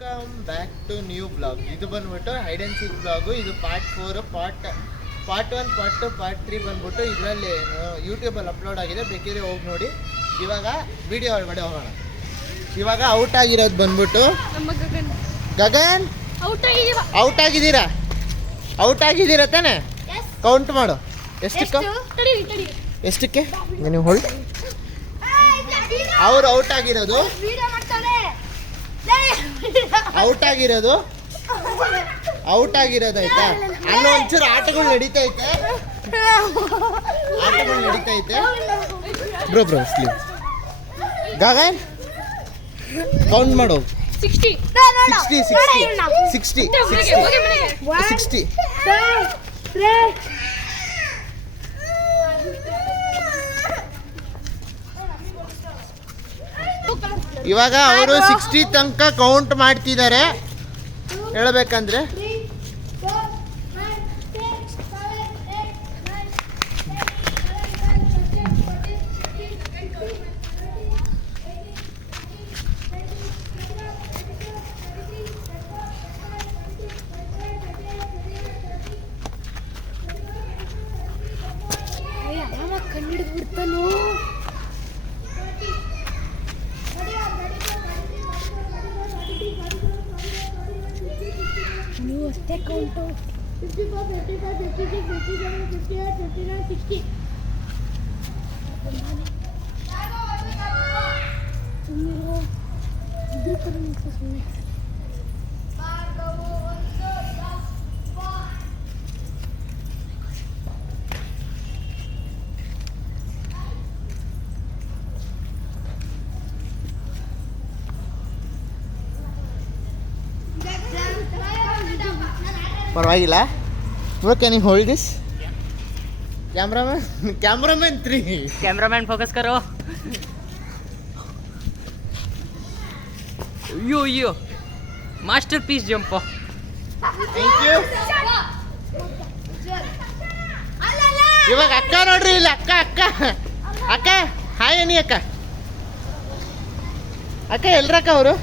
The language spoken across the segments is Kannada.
Welcome back to new blog. ಇದು ಬಂದ್ಬಿಟ್ಟು ಹೈಡ್ ಆ್ಯಂಡ್ ಸೀಕ್ ಬ್ಲಾಗು. ಇದು ಪಾರ್ಟ್ 4, ಪಾರ್ಟ್ 1, ಪಾರ್ಟ್ 2, ಪಾರ್ಟ್ 3 ಬಂದ್ಬಿಟ್ಟು ಇದರಲ್ಲಿ ಯೂಟ್ಯೂಬಲ್ಲಿ ಅಪ್ಲೋಡ್ ಆಗಿದೆ, ಬೇಕಿದ್ರೆ ಹೋಗಿ ನೋಡಿ. ಇವಾಗ ವಿಡಿಯೋ ಒಳಗಡೆ ಹೋಗೋಣ. ಇವಾಗ ಔಟ್ ಆಗಿರೋದು ಬಂದ್ಬಿಟ್ಟು ಗಗನ್. ಔಟ್ ಆಗಿದ್ದೀರಾ ತಾನೆ? ಕೌಂಟ್ ಮಾಡು. ಎಷ್ಟಕ್ಕೆ ನೀವು ಹೊಳ್ಳಿ. ಅವ್ರು ಔಟ್ ಆಗಿರೋದು ಆಯ್ತಾ? ಅಲ್ಲಿ ಒಂಚೂರು ಆಟಗಳು ನಡೀತೈತೆ ಬ್ರೋ ಸ್ಲೀವ್. ಗಗನ್ ಕೌಂಟ್ ಮಾಡು. 60. ಇವಾಗ ಅವರು 60 ತನಕ ಕೌಂಟ್ ಮಾಡ್ತಿದ್ದಾರೆ. ಹೇಳಬೇಕಂದ್ರೆ ಕೌಂಟು 54, 55, 56, 57, 58, 59, 60. ಪರವಾಗಿಲ್ಲ. Can you hold this? Cameraman 3. Cameraman focus करो. Yo masterpiece jump. Thank you. ಇವಾಗ ಅಕ್ಕ ನೋಡ್ರಿ ಇಲ್ಲಿ. ಅಕ್ಕ ಹಾಯ್ ಅನಿ ಅಕ್ಕ ಎಲ್ರಕ್ಕ ಅವರು?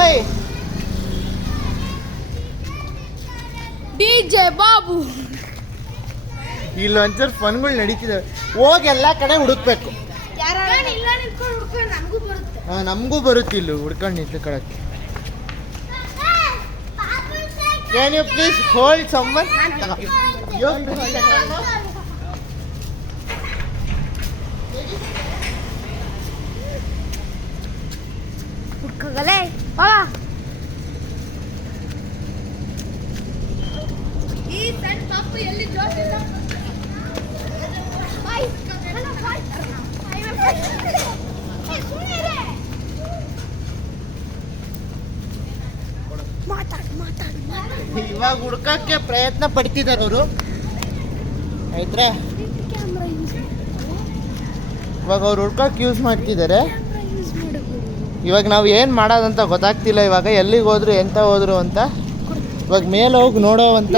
ಓಯ್ DJ ಬಾಬು. ಇಲ್ಲಿ ಒಂಚೂರು ಫನ್ಗಳು ನಡೀತಿದ್ದಾವೆ. ಹೋಗಿ ಎಲ್ಲ ಕಡೆ ಹುಡುಕ್ಬೇಕು. ನಮಗೂ ಬರುತ್ತೆ ಇಲ್ಲಿ ಹುಡ್ಕೊಂಡು ನಿಂತ್ಕೊಳ್ಳೋಕ್ಕೆ. Can you please hold someone? ಇವಾಗ ಹುಡ್ಕಕ್ಕೆ ಪ್ರಯತ್ನ ಪಡ್ತಿದ್ದಾರೆ ಅವರು. ಆಯ್ತಾ? ಇವಾಗ ಅವ್ರು ಹುಡ್ಕಕ್ಕೆ ಯೂಸ್ ಮಾಡ್ತಿದ್ದಾರೆ. ಇವಾಗ ನಾವು ಏನು ಮಾಡೋದಂತ ಗೊತ್ತಾಗ್ತಿಲ್ಲ. ಇವಾಗ ಎಲ್ಲಿಗೆ ಹೋದ್ರು ಎಂತ ಹೋದ್ರು ಅಂತ. ಇವಾಗ ಮೇಲೆ ಹೋಗಿ ನೋಡೋವಂತ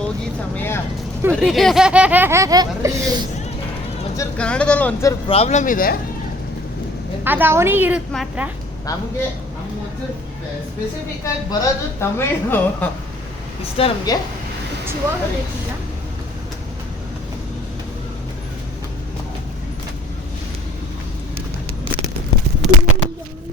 ಹೋಗಿ ಸಮಯ. ಒಂಚೂರು ಕನ್ನಡದಲ್ಲಿ ಒಂಚೂರು ಪ್ರಾಬ್ಲಮ್ ಇದೆ. ಅದು ಅವನಿಗೆ ಇರುತ್ತೆ ಮಾತ್ರ. ನಮಗೆ ಒಂಚೂರು ಸ್ಪೆಸಿಫಿಕ್ ಆಗಿ ಬರೋದು ತಮಿಳು ಇಷ್ಟ ನಮಗೆ.